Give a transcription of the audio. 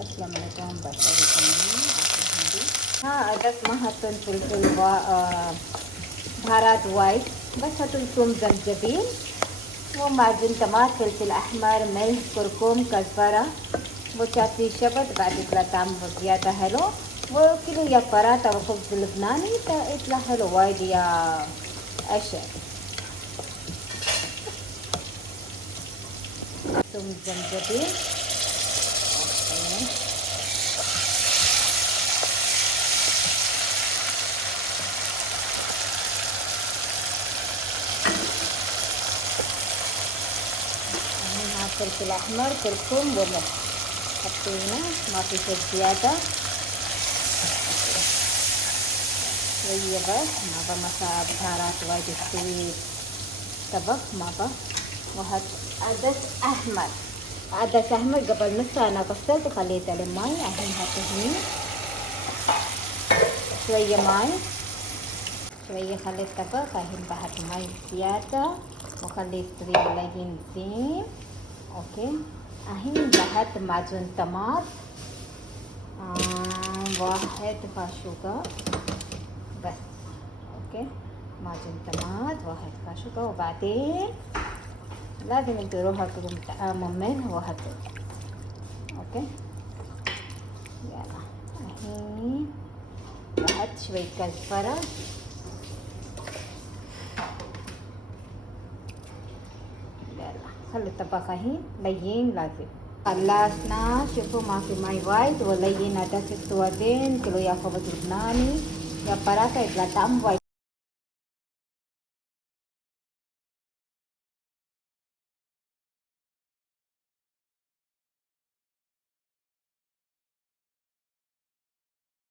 السلام عليكم. بسوي كمان عشان ها أداة ما حطيت فلفل بهارات وايد، بس حطيت ثوم زنجبيل ومعجون طماط فلفل أحمر ملح كركم كزبرة وتعطي شبت بعد يطلع طعمه زيادة حلو. وكله يا براتا وخبز لبناني يطلع حلو وايد يا أشهر. ثوم زنجبيل فلفل أحمر كركم وملح حطينا، ما في شيء زيادة، شوية بس، ما بقى بهارات وايد تسوي طبخ ما بقى. وهات عدس أحمر قبل نص ساعة أنا غسلت وخليته للماي. الحين هاتي هني شوية ماي، شوية خليت طبخ. الحين بحط ماي زيادة وخليه يستوي لين زين. اوكي الحين بحط معجون طماط واحد فاشوقة بس. اوكي معجون طماط واحد فاشوقة، وبعدين لازم تروحوا تقوموا منه وهاتوا. اوكي يلا الحين بحط شوية كزبرة خلي الطبخ الحين لين لازم خلصنا. شوفوا ما في ماي وايد ولين. هذا استوى زين كله يا خبز لبناني يا براتا يطلع طعم وايد.